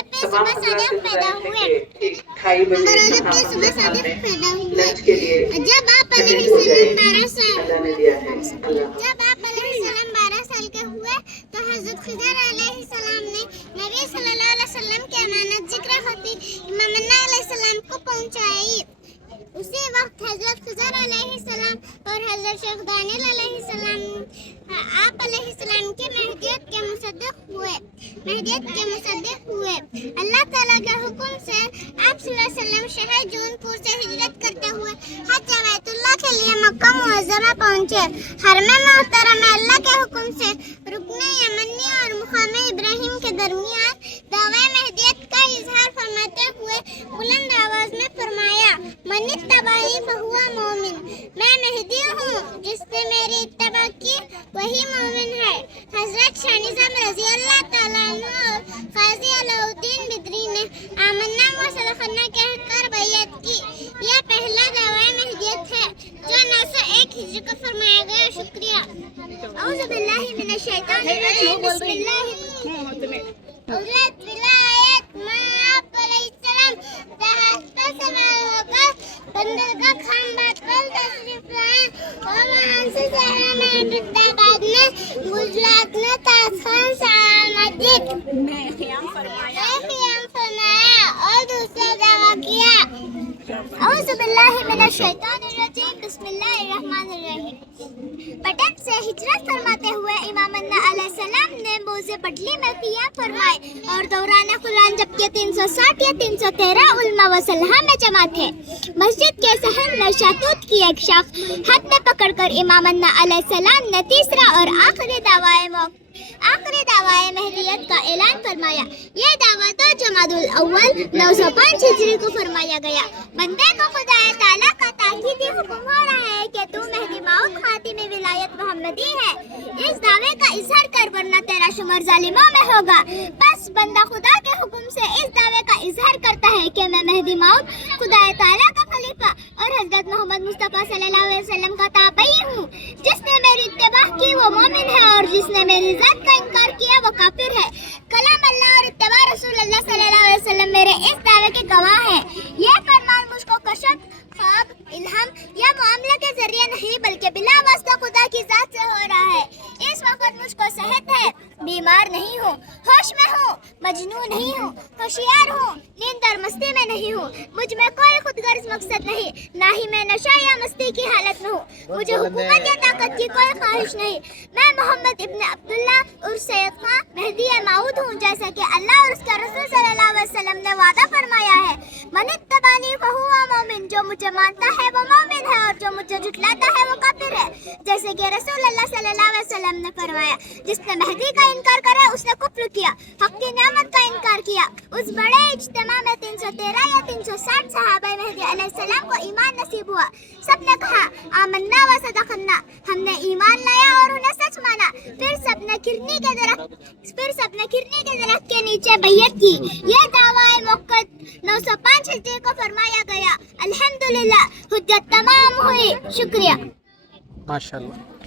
رجب پہ صبح صادق پیدا ہوئے، رجب پہ صبح صادق پیدا ہوئے۔ جب آپ علیہ السلام 12 سال کے ہوئے تو حضرت خضر علیہ السلام نے نبی صلی اللہ علیہ وسلم کی امانت ذکر خطی امام علیہ السلام کو پہنچائی۔ اسی وقت حضرت خضر علیہ السلام اور حضرت شیخ دانیال علیہ السلام آپ علیہ السلام کی مہدیت کے مصدق ہوئے۔ اللہ تعالیٰ کے حکم سے آپ صلی اللہ علیہ وسلم شہر جون پور سے ہجرت کرتے ہوئے حج بیت اللہ کے لیے مکہ معظمہ پہنچے۔ حرم محترم میں اللہ کے حکم سے رکن یمنی اور مقام ابراہیم کے درمیان دعوی مہدیت کا اظہار فرماتے ہوئے بلند آواز میں فرمایا، من اتبعنی فہو مومن، میں مہدی ہوں، جس نے میری اتباع کی وہی مومن ہے۔ حضرت شاہ نظام رضی اللہ تعالیٰ عنہ اور قاضی علاء الدین بدری نے آمنا و صدقنا کہہ کر بیعت کی۔ یہ پہلا دعوی مہدیت ہے جو 901 ہجری کو فرمایا گیا۔ شکریہ۔ اعوذ باللہ من الشیطان الرجیم، بسم اللہ حضرت ولایت ماں آپ علیہ السلام جہاز پر سوار ہو کر بندرگاہ خان بات پر تشریف لائے اور وہاں سے صحرا میں عبد آباد میں گجرات میں تاج خان شاہ مسجد میں قیام فرمایا اور دوسرا دعویٰ کیا۔ اعوذ باللہ من الشیطان الرجیم، بسم اللہ الرحمن الرحیم۔ پٹن سے ہجرت فرماتے ہوئے امام علیہ السلام نے موزے پٹلی میں قیام فرمائے اور دوران قرآن جبکہ 360 یا 313 علماء و صلحہ میں جمع تھے۔ مسجد کے صحن میں شاہتوت کی ایک شاخ ہاتھ میں پکڑ کر امام علیہ السلام نے تیسرا اور آخری دعوی مہدیت کا اعلان فرمایا۔ یہ دعویٰ 2 جمادی الاول 905 ہجری کو فرمایا گیا۔ بندے کو خدا تعالیٰ کا تاکیدی حکم ہو رہا ہے کہ تو مہدی موعود خاتم ولایت محمدی ہے، اس دعوے کا اظہار کر ورنہ تیرا شمار ظالموں میں ہوگا۔ بس بندہ خدا کے حکم سے اس دعوے کا اظہار کرتا ہے کہ میں مہدی موعود خدا تعالیٰ کا خلیفہ اور حضرت محمد مصطفیٰ صلی اللہ علیہ وسلم کا تابعی ہوں۔ جس نے میری اتباع کی وہ مومن ہے اور جس نے میری ذات کا انکار کیا وہ کافر ہے۔ کلام اللہ اور اتباع رسول اللہ صلی اللہ علیہ وسلم میرے اس دعوے کے گواہ ہیں۔ یہ فرمان مجھ کو کشف، خواب، الہام یا معاملہ کے ذریعے نہیں بلکہ بلا واسطہ خدا کی ذات سے ہو رہا ہے۔ اس وقت مجھ کو صحت ہے، بیمار نہیں ہوں، ہوش میں ہوں، مجنون نہیں ہوں، ہوشیار ہوں، نیند اور مستی میں نہیں ہوں۔ مجھ میں کوئی خود غرض مقصد نہیں، نہ ہی میں نشہ یا مستی کی حالت میں ہوں۔ مجھے حکومت یا طاقت کی کوئی خواہش نہیں۔ میں محمد ابن عبداللہ اور سید خان مہدی موعود ہوں، جیسا کہ اللہ اور اس کے رسول صلی اللہ علیہ وسلم نے وعدہ فرمایا ہے، من اتبعنی فہو مومن، جو مجھے مانتا ہے وہ مومن ہے اور جو مجھے جھٹلاتا ہے وہ کافر ہے، جیسے کہ رسول اللہ صلی اللہ علیہ وسلم نے فرمایا، جس نے مہدی کا انکار کرا اس نے کفر کیا، حق کی نعمت کا انکار کیا۔ اس بڑے اجتماع میں 313 یا 360 صحابہ مہدی علیہ السلام کو ایمان نصیب ہوا۔ سب نے کہا آمنا و صدقنا، ہم نے ایمان لایا اور انہیں سچ مانا۔ پھر سب نے کھرنی کے درخت کے نیچے بیعت کی۔ یہ دعوی موقع 905 ہجری کو فرمایا گیا۔ الحمدللہ حجت تمام ہوئی۔ شکریہ۔ ماشاءاللہ۔